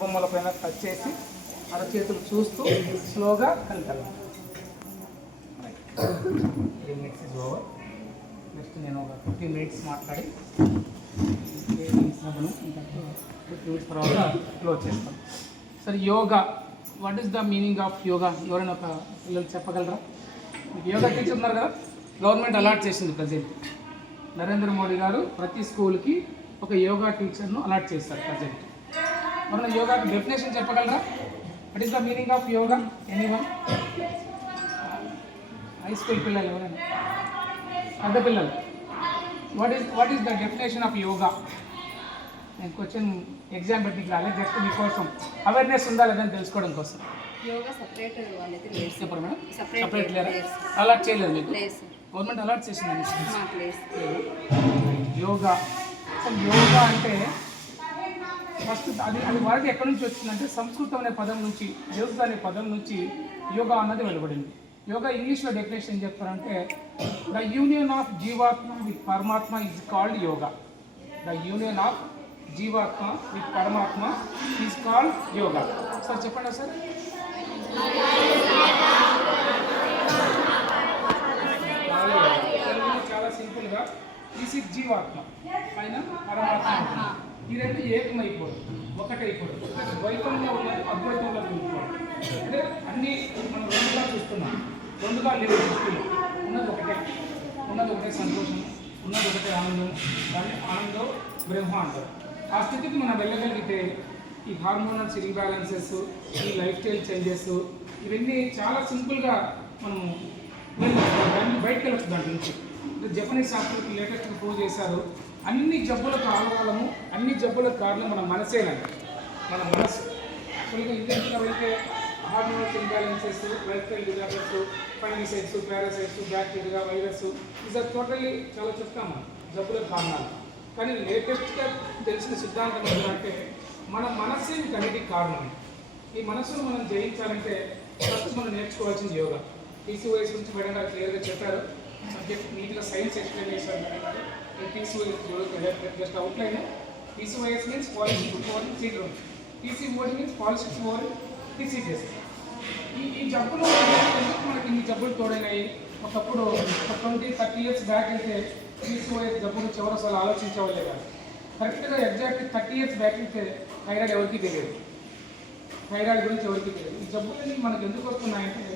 బొమ్మల పైన టచ్ చేసి అరచేతులు చూస్తూ స్లోగా కలిపాలి. Minutes is over. నెక్స్ట్ నేను ఒక 15 మినిట్స్ మాట్లాడి 15 మినిట్స్ తర్వాత క్లోజ్ చేస్తాను. సరే, yoga, what is the meaning of yoga? ఎవరైనా ఒక పిల్లలు చెప్పగలరా? మీకు యోగా టీచర్ ఉన్నారు కదా, గవర్నమెంట్ అలాట్ చేసింది ప్రజెంట్. నరేంద్ర మోడీ గారు ప్రతి స్కూల్కి ఒక యోగా టీచర్ను అలాట్ చేస్తారు ప్రజెంట్. మనం యోగాకి డెఫినేషన్ చెప్పగలరా? What is the meaning of yoga? Anyone? High school పిల్లలు ఎవరైనా, పెద్ద పిల్లలు, what is the definition of yoga? నేను క్వశ్చన్ ఎగ్జామ్ పెట్టి రాలేదు, జస్ట్ మీకోసం అవేర్నెస్ ఉందా లేదని తెలుసుకోవడం కోసం. యోగా సపరేట్ చెప్పరు మేడం? సపరేట్ లేదా? అలాట్ చేయలేదు మీకు? గవర్నమెంట్ అలాట్ చేసిందండి యోగా. అసలు యోగా అంటే ఫస్ట్ అది వర్డ్ ఎక్కడి నుంచి వచ్చిందంటే సంస్కృతం అనే పదం నుంచి, యోగ అనే పదం నుంచి యోగా అన్నది వెలువడింది. యోగా ఇంగ్లీష్లో డెఫినేషన్ ఏం చెప్తారంటే, ద యూనియన్ ఆఫ్ జీవాత్మ విత్ పరమాత్మ is called yoga. The union of జీవాత్మ విత్ పరమాత్మ ఈజ్ కాల్డ్ యోగా. సార్ చెప్పండి సార్. చాలా సింపుల్గా ఈ జీవాత్మ పైన పరమాత్మ, ఈ రెండు ఏకమైపోదు, ఒకటైపోదు, ద్వైతంలో ఉన్నది అద్వైతంలో చూసుకోవాలి. అంటే అన్నీ మనం రెండుగా చూస్తున్నాం, రెండుగా లేవు దృష్టిలో. ఉన్నది ఒకటే సంతోషం, ఉన్నది ఒకటే ఆనందం. దాన్ని ఆనందం బ్రహ్మ అంటారు. ఆ స్థితికి మనం వెళ్ళగలిగితే ఈ హార్మోనల్స్ ఇంబ్యాలెన్సెస్, ఈ లైఫ్ స్టైల్ చేంజెస్, ఇవన్నీ చాలా సింపుల్గా మనం బయటకు వెళ్ళచ్చు దాంట్ నుంచి. జపనీస్ శాస్త్రజ్ఞులు లేటెస్ట్గా ప్రూవ్ చేశారు, అన్ని జబ్బులకు ఆధారము, అన్ని జబ్బులకు కారణం మన మనసేనండి, మన మనసు. అసలుగా ఇంజనీరింగ్లో వెళ్తే hormonals imbalances, life style disorders, fungicides, parasites, bacteria, virus, ఇది టోటల్లీ చాలా చెప్తాం మనం జబ్బులకు కారణాలు. కానీ లేటెస్ట్గా తెలిసిన సిద్ధాంతం ఏంటంటే మన మనస్సే వీటన్నిటికి కారణం. ఈ మనస్సును మనం జయించాలంటే ఫస్ట్ మనం నేర్చుకోవాల్సింది యోగా. PCOS గురించి మేడం గారు క్లియర్గా చెప్పారు, సబ్జెక్ట్ నీట్గా సైన్స్ ఎక్స్ప్లెయిన్ చేశారు మేడం గారు. PCOS just outline. PCOS means polycystic ovary syndrome, PCOD means polycystic ovary diseases. ఈ జబ్బులు మనకి ఇన్ని జబ్బులు తోడైనాయి. ఒకప్పుడు 20-30 ఇయర్స్ బ్యాక్ అయితే PCOS జబ్బు గురించి ఎవరు అసలు ఆలోచించేవాళ్ళే కాదు. కరెక్ట్గా ఎగ్జాక్ట్లీ 30 ఇయర్స్ బ్యాక్ అయితే థైరాయిడ్ ఎవరికి తెలియదు, థైరాయిడ్ గురించి ఎవరికి తెలియదు. ఈ జబ్బులన్నీ మనకు ఎందుకు వస్తున్నాయంటే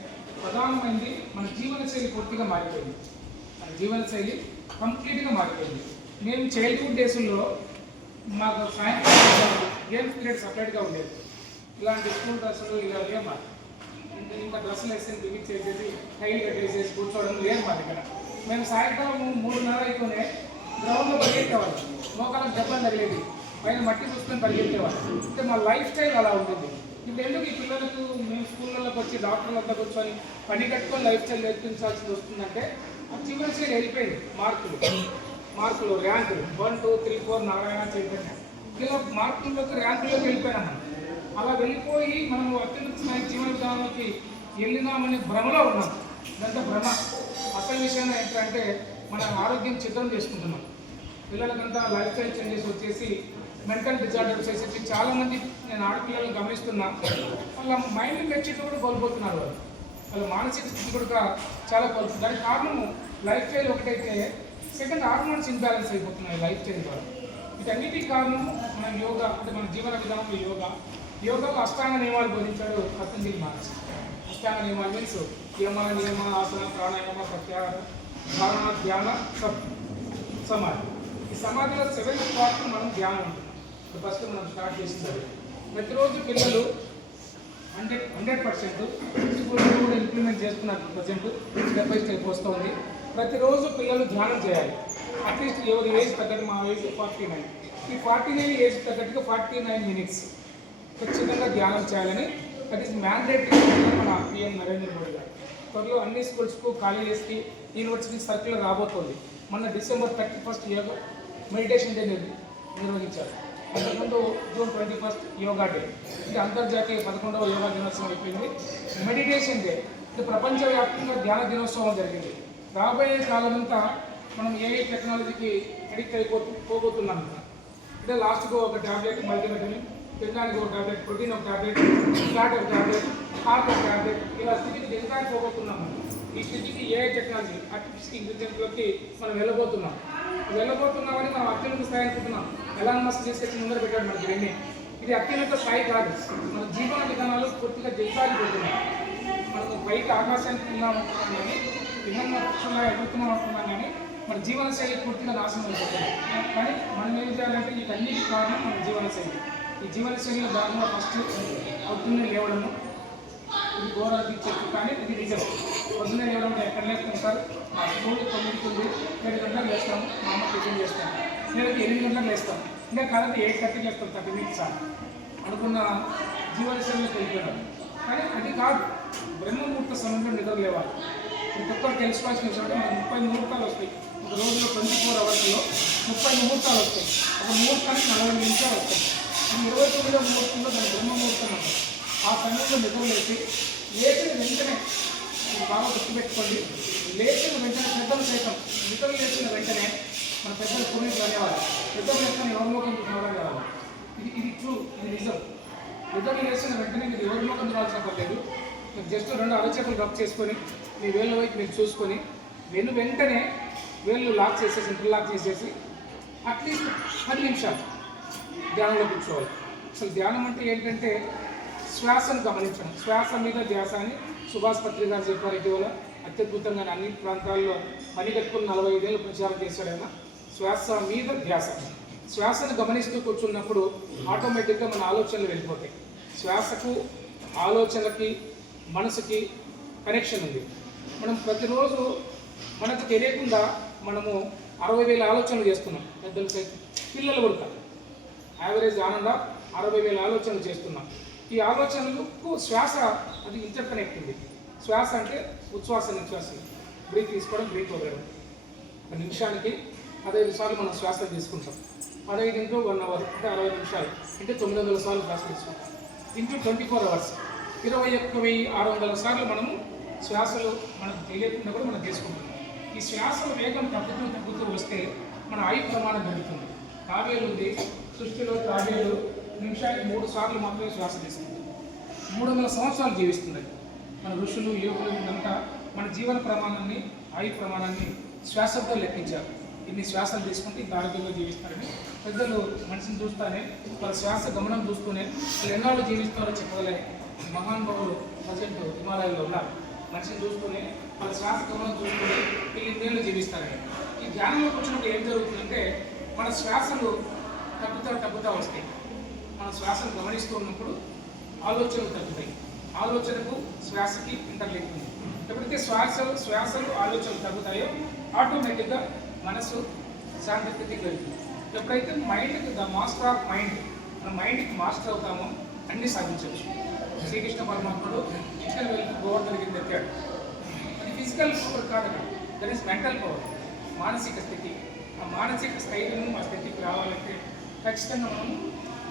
ప్రధానమైనది మన జీవనశైలి పూర్తిగా మారిపోయింది. మన జీవనశైలి కంప్లీట్గా మారిపోయింది. మేము చైల్డ్హుడ్ డేస్లో మాకు సాయంత్రం గేమ్స్ పీరియడ్ సపరేట్గా ఉండేది. ఇలాంటి స్కూల్ డ్రెస్సులు ఇలా లేవు మాకు. ఇంకా డ్రెస్సులు వేసేసి బిగిట్ చేసేసి టైల్ కట్టేసేసి కూర్చోవడం లేదు మా దగ్గర. మేము సాయంత్రం 3:30 అయితేనే గ్రౌండ్లో పరిగెత్తేవాళ్ళం, మోకాలకు దెబ్బలు తగిలేది, పైన మట్టి చూసుకొని పరిగెత్తేవాళ్ళం. అంటే మా లైఫ్ స్టైల్ అలా ఉంటుంది. ఇప్పుడు ఎందుకు ఈ పిల్లలకు మేము స్కూళ్ళలోకి వచ్చి డాక్టర్లతో కూర్చొని పని కట్టుకొని లైఫ్ స్టైల్ నేర్పించాల్సి వస్తుందంటే జీవన శైలి వెళ్ళిపోయింది. మార్కులు ర్యాంకులు 1, 2, 3, 4 నారాయణ చైతన్య ఇలా మార్కుల్లోకి ర్యాంకుల్లోకి వెళ్ళిపోయినాం మనం. అలా వెళ్ళిపోయి మనం అత్యున్నతమైన జీవన విధానానికి వెళ్ళినామనే భ్రమలో ఉన్నాం. ఇదంతా భ్రమ. అసలు విషయం ఏంటంటే మన ఆరోగ్యం చిత్రం చేసుకుంటున్నాం. పిల్లలకంతా లైఫ్ స్టైల్ చేంజెస్ వచ్చేసి మెంటల్ డిజార్డర్స్ వచ్చేసి చాలామంది, నేను ఆడపిల్లలను గమనిస్తున్నా, వాళ్ళ మైండ్ మెచ్యూరిటీ కూడా కోల్పోతున్నారు. వాళ్ళ మానసిక స్థితి కూడా చాలా కోల్పోతుంది. దానికి కారణము లైఫ్ స్టైల్ ఒకటైతే, సెకండ్ హార్మోన్స్ ఇంబ్యాలెన్స్ అయిపోతున్నాయి లైఫ్ స్టైల్ ద్వారా. వీటన్నిటికి కారణము మన యోగా, అంటే మన జీవన విధానంలో యోగాలో అష్టాంగ నియమాలు బోధించాడు పతంజలి మహర్షి. అష్టాంగ నియమాలు మీన్స్ యమ, నియమ, ఆసన, ప్రాణాయామ, ప్రత్యాహార, ధారణ, ధ్యాన, సమాధి. ఈ సమాధిలో 7th పార్ట్ మనం ధ్యానం ఉంటుంది. ఫస్ట్ మనం స్టార్ట్ చేస్తుంది. ప్రతిరోజు పిల్లలు 100% స్కూల్లో కూడా ఇంప్లిమెంట్ చేస్తున్నారు. ప్రజెంట్ స్టెప్ బై స్టెప్ వస్తుంది. ప్రతిరోజు పిల్లలు ధ్యానం చేయాలి. అట్లీస్ట్ ఎవరి ఏజ్ తగ్గట్టు, మా ఏజ్ 49, ఈ 49 ఏజ్ తగ్గట్టుగా 49 మినిట్స్ ఖచ్చితంగా ధ్యానం చేయాలని, దట్ ఈస్ మ్యాండేటరీ మన PM నరేంద్ర మోడీ గారు. త్వరలో అన్ని స్కూల్స్కు, కాలేజెస్కి, యూనివర్సిటీ సర్క్యులర్ రాబోతుంది. మొన్న December 31st yoga meditation day నిర్వహించారు. అంతకుముందు June 21st యోగా డే. ఇది అంతర్జాతీయ 11వ యోగా దినోత్సవం అయిపోయింది. మెడిటేషన్ డే, ఇది ప్రపంచవ్యాప్తంగా ధ్యాన దినోత్సవం జరిగింది. రాబోయే కాలమంతా మనం AI టెక్నాలజీకి అడిక్ట్ పోబోతున్నాం. అంటే లాస్ట్కు ఒక ట్యాబ్లెట్, మల్టీవిటమిన్, తినడానికి ఒక టాబ్లెట్, ప్రోటీన్ ఒక టాబ్లెట్, ఫ్లాట్ ఒక టాబ్లెట్, హార్ట్ ఒక టాబ్లెట్, ఇలా స్థితికి దిగడానికి పోగొట్టున్నాము. ఈ స్థితికి ఏ టెక్నాలజీ ఆర్టిఫిషియల్ ఇంటెలిజెన్స్లోకి మనం వెళ్ళబోతున్నామని మనం అత్యున్నత స్థాయి అనుకుంటున్నాం. ఎలాన్ మస్క్ తీసుకొచ్చి ముందర పెట్టాడు మనకి ఇవన్నీ. ఇది అత్యున్నత స్థాయి కాదు. మన జీవన విధానాలు పూర్తిగా దిగజారిపోతున్నాయి. మనకు పైకి ఆకాశానికి తిన్నాం కానీ విధంగా పక్షుల్లో ఎదుగుతున్నాం అనుకున్నాం కానీ మన జీవనశైలి పూర్తిగా నాశనం అయిపోతుంది. కానీ మనం ఏం చేయాలంటే వీటన్నిటి కారణం మన జీవనశైలి. ఈ జీవనశైలిలో భాగంగా ఫస్ట్ పొద్దున్నే లేవడము, ఇది ఘోరాది చెప్పు కానీ ఇది నిజం. పొద్దున్నే లేవడం ఎక్కడ లేస్తాం సార్? మా స్కూల్ 9కి 7 గంటలకు లేస్తాము, మా అమ్మ టిఫిన్ చేస్తాం, లేదా 8 గంటలకు లేస్తాం, ఇంకా కాలంలో 8:30కి లేస్తాం, 30 minutes సార్ అనుకున్న జీవనశైలిలోకి వెళ్ళిపోవడం. కానీ అది కాదు, బ్రహ్మముహూర్త సమయంలో నిద్ర లేవాలి. ప్రతి ఒక్కరు తెలుసుకోవాల్సిన విషయం అంటే మనకు 30 ముహూర్తాలు వస్తాయి. ఒక రోజులో 24 అవర్స్లో 30 ముహూర్తాలు వస్తాయి. ఒక ముహూర్తానికి 40 నిమిషాలు వస్తాయి. ఈ 29వ ముహూర్తంలో దాని బ్రహ్మముహూర్తం ఉంటుంది. ఆ సమయంలో నిద్ర లేచిన వెంటనే బాగా గుర్తుపెట్టుకోండి, లేచిన వెంటనే పెద్దలు సైతం నిద్ర లేచిన వెంటనే మన పెద్దలు పూర్ణించి అనేవాళ్ళు. పెద్దలు లేకుండా ఎవరిలోకం చూసినవాడు కావాలి. ఇది ట్రూ, ఇది నిజం. నిద్ర లేచిన వెంటనే మీరు ఎవరిలోకం చూడాల్సిన పర్లేదు. మీరు జస్ట్ 2 అరచేతులు రబ్ చేసుకొని మీ వేళ్ళ వైపు మీరు చూసుకొని వెంటనే వేళ్ళు లాక్ చేసేసి ఇంటర్లాక్ చేసేసి అట్లీస్ట్ 10 నిమిషాలు ధ్యానంలో కూర్చోవాలి. అసలు ధ్యానం అంటే ఏంటంటే శ్వాసను గమనించడం. శ్వాస మీద ధ్యాస అని సుభాష్ పత్రి గారు చెప్పారు. ఇటీవల అత్యద్భుతంగా అన్ని ప్రాంతాల్లో పని కట్టుకుని 45 ఏళ్ళు ప్రచారం చేశాడు ఆయన. శ్వాస మీద ధ్యాస. శ్వాసను గమనిస్తూ కూర్చున్నప్పుడు ఆటోమేటిక్గా మన ఆలోచనలు వెళ్ళిపోతాయి. శ్వాసకు, ఆలోచనలకి, మనసుకి కనెక్షన్ ఉంది. మనం ప్రతిరోజు మనకు తెలియకుండా మనము 60,000 ఆలోచనలు చేస్తున్నాం. పెద్దలు సైతం పిల్లలు కూడా యావరేజ్ ఆనంద 60,000 ఆలోచనలు చేస్తున్నాం. ఈ ఆలోచనలకు శ్వాస అది ఇంటర్కనెక్ట్ ఉంది. శ్వాస అంటే ఉచ్ఛ్వాస నిశ్వాస, బ్రీత్ తీసుకోవడం, బ్రీత్ వదలడం. ఒక నిమిషానికి 15 సార్లు మనం శ్వాస తీసుకుంటాం. 15 into 1 hour అంటే 60 నిమిషాలు అంటే 900 సార్లు శ్వాస తీసుకుంటాం. ఇంటూ 24 hours 21,600 సార్లు మనము శ్వాసలు మనకు తెలియకుండా కూడా మనం తీసుకుంటాం. ఈ శ్వాసల వేగం తగ్గుతూ వస్తే మన ఆయు ప్రమాణం పెరుగుతుంది. తాబేలు ఉంది సృష్టిలో, తాబేలు నిమిషానికి 3 సార్లు మాత్రమే శ్వాస తీసుకుంటుంది. 300 సంవత్సరాలు జీవిస్తుంది. మన ఋషులు, యోగులు ఇదంతా మన జీవన ప్రమాణాన్ని, ఆయు ప్రమాణాన్ని శ్వాసతో లెక్కించారు. ఇన్ని శ్వాసలు తీసుకుంటే ఇంత ఆరోగ్యంగా జీవిస్తారని పెద్దలు మనిషిని చూస్తానే వాళ్ళ శ్వాస గమనం చూస్తూనే వాళ్ళు ఎన్నాళ్ళు జీవిస్తారో చెప్పగలని మహానుభావులు ప్రజెంట్ హిమాలయాల్లో ఉన్నారు. మనిషిని చూస్తూనే వాళ్ళ శ్వాస గమనం చూస్తూనే 1000 ఏళ్ళు జీవిస్తారని. ఈ ధ్యానంలోకి వచ్చినప్పుడు ఏం జరుగుతుందంటే మన శ్వాసలు తగ్గుతూ వస్తాయి. మన శ్వాసను గమనిస్తూ ఉన్నప్పుడు ఆలోచనలు తగ్గుతాయి. ఆలోచనకు శ్వాసకి ఇంటర్లింక్ ఉంది. ఎప్పుడైతే శ్వాసలు ఆలోచనలు తగ్గుతాయో ఆటోమేటిక్గా మనసు శాంతి స్థితికి వెళ్తుంది. ఎప్పుడైతే మైండ్కి ద మాస్టర్ ఆఫ్ మైండ్, మన మైండ్కి మాస్టర్ అవుతామో అన్నీ సాధించవచ్చు. శ్రీకృష్ణ పరమాత్ముడు ఫిజికల్ వెల్త్ గోవర్ధనగిరి ఎత్తాడు. అది ఫిజికల్ పవర్ కాదు, దట్ ఈస్ మెంటల్ పవర్, మానసిక స్థితి. ఆ మానసిక స్థైర్యం ఆ స్థితికి రావాలంటే ఖచ్చితంగా మనం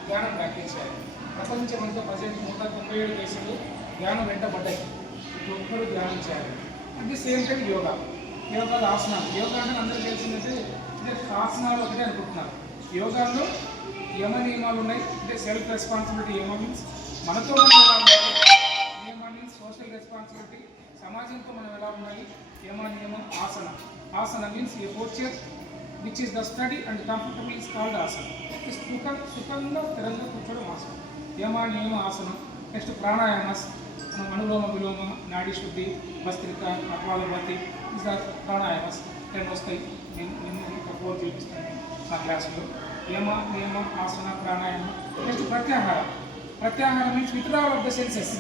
ధ్యానం ప్రాక్టీస్ చేయాలి. ప్రపంచమంతా ప్రజెంట్ 197 దేశాలు ధ్యానం వెంటబడ్డాయి. ఒక్కరు ధ్యానం చేయాలి. At the same time yoga ఆసనాలు. యోగా అంటే అందరికీ తెలిసిందంటే ఆసనాలు ఒకటే అనుకుంటున్నారు. యోగాలో యమ నియమాలు ఉన్నాయి. అంటే సెల్ఫ్ రెస్పాన్సిబిలిటీ. యమ మీన్స్ మనతో మనం ఎలా ఉండాలి, నియమ మీన్స్ సోషల్ రెస్పాన్సిబిలిటీ, సమాజంతో మనం ఎలా ఉండాలి. నియమం asana means a posture which is the steady and comfortable is called asana. సుఖంగా స్థిరంగా కూర్చోవడం ఆసనం. నియమ ఆసనం. నెక్స్ట్ ప్రాణాయామస్, మనం అనులోమ విలోమ, నాడీ శుద్ధి, భస్త్రిక, కపాలభాతి, ప్రాణాయామస్ 10 వస్తాయి. నేను తక్కువ చూపిస్తాను నా క్లాసులో. నియమ ఆసన, ప్రాణాయామం. నెక్స్ట్ ప్రత్యాహారం means withdrawal of the senses.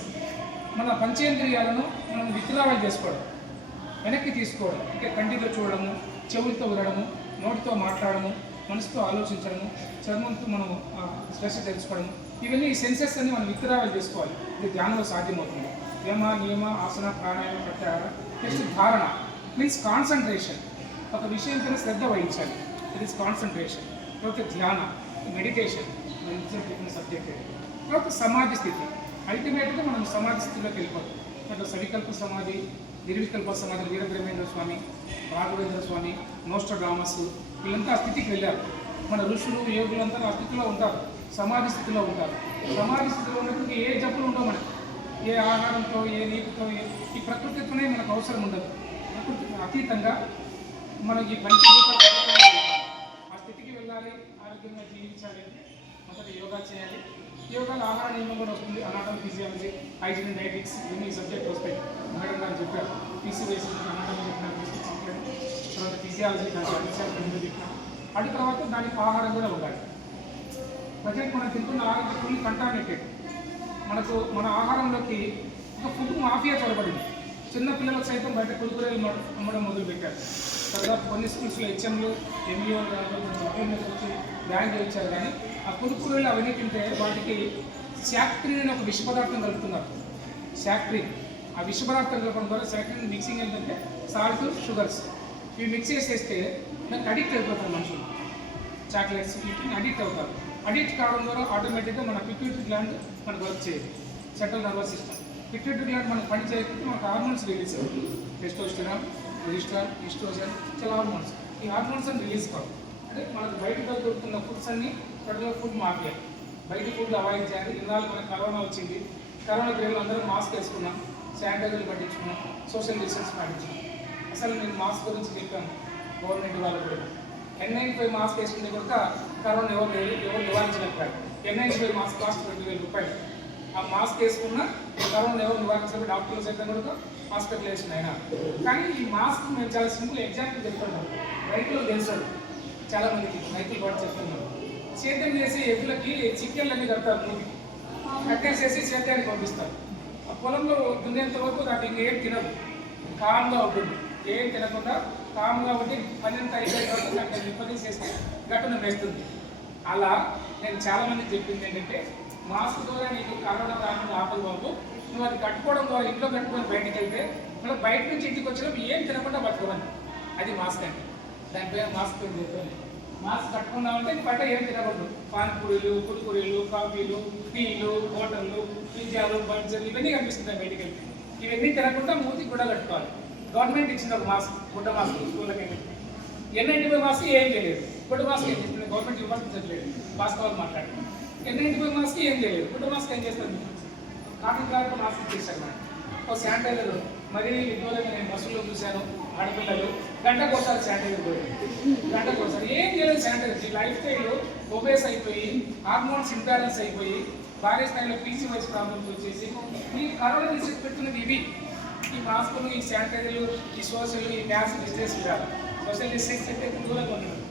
మన పంచేంద్రియాలను మనం విత్డ్రావల్ చేసుకోవడం, వెనక్కి తీసుకోవడం. అంటే కంటితో చూడడము, చెవులతో వినడము, నోటితో మాట్లాడము, మనసుతో ఆలోచించడము, చర్మంతో మనం స్ట్రెస్ తెలుసుకోవడము. ఇవన్నీ ఈ సెన్సెస్ అన్ని మనం విత్డ్రావల్ చేసుకోవాలి. ఇది ధ్యానంలో సాధ్యమవుతుంది. నియమ ఆసన, ప్రాణాయామ, ప్రత్యాహార. నెక్స్ట్ ధారణ మీన్స్ కాన్సన్ట్రేషన్. ఒక విషయం పైన శ్రద్ధ వహించాలి. It is concentration. తర్వాత ధ్యాన, మెడిటేషన్, చెప్పిన సబ్జెక్ట్. తర్వాత సమాధి స్థితి. అల్టిమేట్గా మనం సమాధి స్థితిలోకి వెళ్ళిపోతాం. అంటే సవికల్ప సమాధి, నిర్వికల్ప సమాధి. వీరబ్రహ్మేంద్ర స్వామి, రాఘవేంద్ర స్వామి, నోస్ట్రడామస్ వీళ్ళంతా ఆ స్థితికి వెళ్ళారు. మన ఋషులు, యోగులంతా ఆ స్థితిలో ఉంటారు, సమాధి స్థితిలో ఉంటారు. సమాధి స్థితిలో ఉన్నప్పుడు ఏ జబ్బులు ఉండవు మనకి, ఏ ఆహారంతో ఏ నీటితో ఈ ప్రకృతితోనే మనకు అవసరం ఉండదు. ప్రకృతికి అతీతంగా మనం ఈ పంచభూతాలు ఆ స్థితికి వెళ్ళాలి, ఆరోగ్యంగా జీవించాలి అంటే మొదటి యోగా చేయాలి. యోగాలో ఆహార నియమం కూడా వస్తుంది, అనాటమీ ఫిజియాలజీ, హైజీన్ డైటిక్స్ ఇవన్నీ సబ్జెక్ట్ వస్తాయి. మేడం గారు చెప్పారు పీసీవైసీ అనాటమీ చెప్పిన తర్వాత ఫిజియాలజీ చెప్పిన అటు తర్వాత దానికి ఆహారం కూడా ఉండాలి. ప్రజెంట్ మనం తింటున్న ఆహారం ఫుల్ కంటామినేటెడ్. మనకు మన ఆహారంలోకి ఒక ఫుడ్ మాఫియా చొరబడింది. చిన్న పిల్లలకు సైతం బయట కురుకురేలు అమ్మడం మొదలుపెట్టారు. దాదాపు కొన్ని స్కూల్స్లో హెచ్ఎంలు ఎంఈఓ వచ్చి బ్యాన్ చేయించారు. కానీ ఆ కురుకురేలు అవన్నీ తింటే వాటికి శాక్రిన్ అనే ఒక విష పదార్థం కలుపుతున్నారు. శాక్రిన్ ఆ విష పదార్థం కలపడం ద్వారా శాక్రిన్ మిక్సింగ్ ఏంటంటే సాల్ట్, షుగర్స్ ఇవి మిక్స్ చేసేస్తే దానికి అడిక్ట్ అయిపోతారు మనుషులు. చాక్లెట్స్ వీటిని అడిక్ట్ అవుతారు. అడిక్ట్ కావడం ద్వారా ఆటోమేటిక్గా మన పిట్యూటరీ గ్లాండ్ మనకు వర్క్ చేయదు. Central nervous system pituitary gland మనకు పని చేయకపోతే మనకు హార్మోన్స్ రిలీజ్ అవుతుంది. టెస్టోస్టెరాన్, ప్రొజెస్టరాన్, ఈస్ట్రోజన్, చాలా హార్మోన్స్. ఈ హార్మోన్స్ అని రిలీజ్ కావు. అంటే మనకు బయటగా దొరుకుతున్న ఫుడ్స్ అన్ని రెగ్యులర్ ఫుడ్ మాఫియా. బయట ఫుడ్ అవాయిడ్ చేయాలి. ఇన్నాళ్ళు మనకు కరోనా వచ్చింది. కరోనా పీరియడ్లో అందరం మాస్క్ వేసుకున్నాం, శానిటైజర్లు పట్టించుకున్నాం, సోషల్ డిస్టెన్స్ పాటించుకున్నాం. అసలు నేను మాస్క్ గురించి చెప్పాను గవర్నమెంట్ వాళ్ళు కూడా. N95 మాస్క్ వేసుకుంటే కనుక కరోనా ఎవరు నివారించలేకపోయారు. N95 మాస్క్ కాస్ట్ 20,000 రూపాయలు. ఆ మాస్క్ వేసుకున్న కరోనా ఎవరు నివారించలేదు. డాక్టర్లు సైతం కనుక హాస్పిటల్ వేసుకున్నాయినా. కానీ ఈ మాస్క్ మేము చాలా సింపుల్ ఎగ్జాంపుల్ చెప్తున్నాం. రైతులు తెలుసు, చాలా మందికి రైతులు కూడా చెప్తున్నాం. సేద్యం చేసి ఎద్దులకి చికెన్లన్నీ కడతారు, మూతికి కట్టేసేసి సేద్యానికి పంపిస్తారు. ఆ పొలంలో దున్నేంత వరకు దాన్ని ఇంకేం తినదు, కామ్గా ఉంటుంది. ఏం తినకుండా కామ్గా ఉండి పన్నెండు అయిపోయిన తర్వాత అక్కడ నిప్పదీసేస్తే గట్టున వేస్తుంది. అలా నేను చాలామంది చెప్పింది ఏంటంటే మాస్క్ ద్వారా నీకు కరోనా రాకుండా ఆపదు బాబు, నువ్వు అది కట్టుకోవడం ద్వారా ఇంట్లో కట్టుకొని బయటకు వెళ్తే మళ్ళీ బయట నుంచి ఇంటికి వచ్చినప్పుడు ఏం తినకుండా బతకమని. అది మాస్క్ అంటే. దాని పేరు మాస్క్ అని చెప్పాను. మాస్క్ కట్టుకున్నామంటే బయట ఏం తినకూడదు. పానీపూరీలు, కురుకురీలు, కాఫీలు, టీలు, హోటళ్ళు, పిజ్జాలు, బర్గర్లు ఇవన్నీ కనిపిస్తున్నాయి బయటకు వెళ్తే. ఇవన్నీ తినకుండా మూతికి కూడా కట్టుకోవాలి. గవర్నమెంట్ ఇచ్చిన ఒక మాస్క్, గుడ్డ మాస్క్ స్కూళ్ళకి N95 మాస్క్ ఏం చేయలేదు. గుడ్డ మాస్క్ ఏం చేస్తుంది, గవర్నమెంట్ విమర్శించట్లేదు, వాస్తవాలు మాట్లాడుతున్నాం. N95 మాస్క్ ఏం చేయలేదు. గుడ్డ మాస్క్ ఏం చేస్తారు, కాటన్ క్లాత్ మాస్క్ ఇచ్చేసారు. మనం ఒక శానిటైజర్ మరీ విద్యుత్గా నేను బస్సులో చూశాను. ఆడపిల్లలు గంటకు ఒకసారి శానిటైజర్ పోయారు, గంటకు ఒకసారి ఏం చేయలేదు శానిటైజర్. ఈ లైఫ్ స్టైల్ ఒబేస్ అయిపోయి, హార్మోన్స్ ఇంబ్యాలెన్స్ అయిపోయి, భారీ స్థాయిలో పీసీఓఎస్ ప్రాబ్లమ్స్ వచ్చేసి ఈ కరోనా డిసీజ్ పెడుతున్నది ఇవి. ఈ మాస్కులు, ఈ శానిటైజర్లు, ఈ సోషల్, ఈ మ్యాథ్స్ డిస్టెన్స్ కాదు. సోషల్ డిస్టెన్స్ అంటే దూరంగా ఉండదు.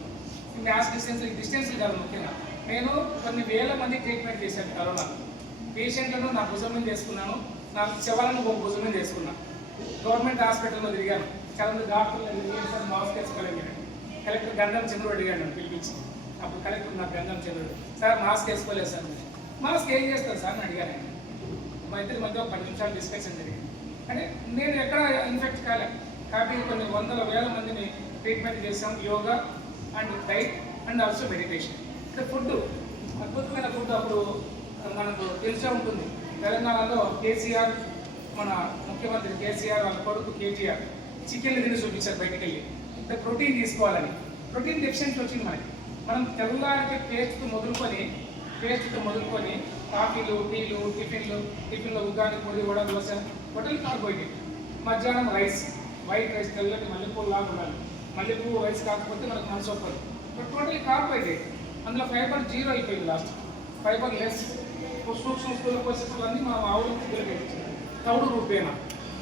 ఈ మ్యాథ్స్ డిస్టెన్స్, ఈ డిస్టెన్స్ కాదు ముఖ్యంగా. నేను కొన్ని వేల మంది ట్రీట్మెంట్ చేశాను. కరోనా పేషెంట్లను నా భుజం మీద చేసుకున్నాను, నా శవాలను ఒక భుజం మీద చేసుకున్నాను. గవర్నమెంట్ హాస్పిటల్లో తిరిగాను. చాలా మంది డాక్టర్లు మాస్క్ వేసుకోలేదు. కలెక్టర్ గంధం చంద్రుడు అడిగాను నన్ను పిలిపించి. అప్పుడు కలెక్టర్ నాకు గంధం చంద్రుడు, సార్ మాస్క్ వేసుకోలేదు సార్. మాస్క్ ఏం చేస్తారు సార్ అని అడిగాను. మా ఇద్దరి మధ్య ఒక 10 నిమిషాలు డిస్కషన్ జరిగింది. అంటే నేను ఎక్కడ ఇన్ఫెక్ట్ కాలే, కాబట్టి కొన్ని వందల వేల మందిని ట్రీట్మెంట్ చేసాం. Yoga and diet and also meditation. అంటే ఫుడ్, అద్భుతమైన ఫుడ్. అప్పుడు మనకు తెలిసే ఉంటుంది, తెలంగాణలో కేసీఆర్, మన ముఖ్యమంత్రి కేసీఆర్ వాళ్ళ కొడుకు కేటీఆర్ చికెన్లు తిని చూపించారు బయటికి వెళ్ళి. అంటే ప్రోటీన్ తీసుకోవాలని. ప్రోటీన్ డెఫిషియన్సీ వచ్చింది మనకి. మనం తెల్లారికి పేస్ట్తో మొదలుకొని కాఫీలు, టీలు, టిఫిన్లో ఉగ్గాని, పొడి, వడ, దోశ, హోటల్ కార్బోహైడ్రేట్. మధ్యాహ్నం రైస్, వైట్ రైస్, తెల్లటి మల్లెపూలు లాగా ఉండాలి. మల్లెపూలు రైస్ కాకపోతే మనకు మనసు ఒప్పదు. But total carbohydrate. అందులో ఫైబర్ 0 అయిపోయింది. Last fibre less. సూక్ష్మ స్థూల పోషకాలన్నీ మనం ఆవులు ఉపయోగించాలి తౌడు రూపేనా.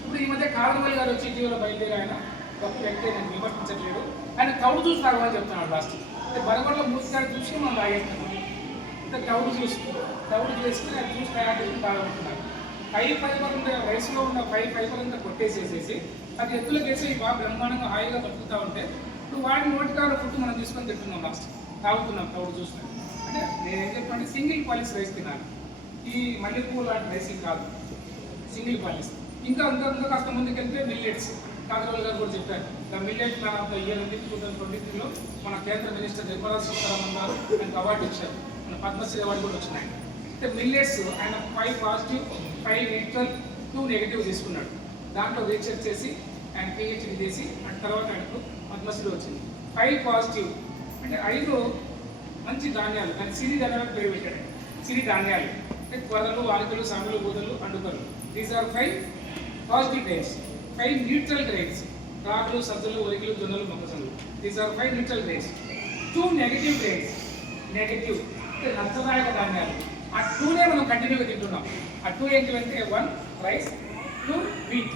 ఇప్పుడు ఈ మధ్య కారణమల్లి గారు వచ్చి ఇటీవల బయలుదేరి, ఆయన గొప్ప వ్యక్తి, నేను విమర్శించట్లేదు. ఆయన తౌడు జ్యూస్ తాగమని చెప్తున్నాడు. లాస్ట్ అంటే బరగొండలో మూసిగారు చూసుకుని మనం తాగేస్తున్నాం. అంటే తౌడు చేసుకుని ఆ జ్యూస్ తయారు చేసుకుని తాగబడుతున్నారు. హై ఫైబర్ ఉండే రైస్లో ఉన్న ఫైబర్ అంతా కొట్టేసేసేసి అది ఎత్తులకు వేసి బాగా బ్రహ్మాండంగా హాయిగా బతుకుతూ ఉంటే ఇప్పుడు వాడి నోటికాడ ఫుడ్ మనం తీసుకొని తింటున్నాం. లాస్ట్ తాగుతున్నాం తౌడు జ్యూస్. అంటే నేనేం చెప్పానంటే సింగిల్ పాలిస్ రైస్ తినాలి. ఈ మల్లెపూలు లాంటి రైసింగ్ కాదు, సింగిల్ పాలిస్. ఇంకా కాస్త ముందుకు వెళ్తే మిల్లెట్స్. కాకరోల్ గారు కూడా చెప్పారు, the millet man of the year 2023లో మన కేంద్ర మినిస్టర్ నిర్మలా సీతారామన్ గారు ఆయనకు అవార్డు ఇచ్చారు. మన పద్మశ్రీ అవార్డు కూడా వచ్చినాయి. అయితే మిల్లెట్స్ ఆయన 5 పాజిటివ్, 5 న్యూట్రల్, 2 నెగిటివ్ తీసుకున్నాడు. దాంట్లో రీసెర్చ్ చేసి ఆయన PhD చేసి ఆ తర్వాత ఆయనకు పద్మశ్రీ వచ్చింది. 5 పాజిటివ్ అంటే 5 మంచి ధాన్యాలు, దాని సిరి ధాన్యాలకు పేరు పెట్టాడు. సిరి ధాన్యాలు అంటే కొర్రలు, ఆలికలు, సామెలు, బూదలు, అండుకలు. These are 5 positive grains. 5 neutral grains. రాగులు, సజ్జలు, ఒరికలు, జొన్నలు, మొక్కజొన్నలు. These are 5 neutral grains. 2 negative grains. Negative అంటే నష్టదాయక ధాన్యాలు. ఆ 2నే మనం కంటిన్యూగా తింటున్నాం. ఆ 2 ఏంటంటే 1 రైస్, 2 వీట్.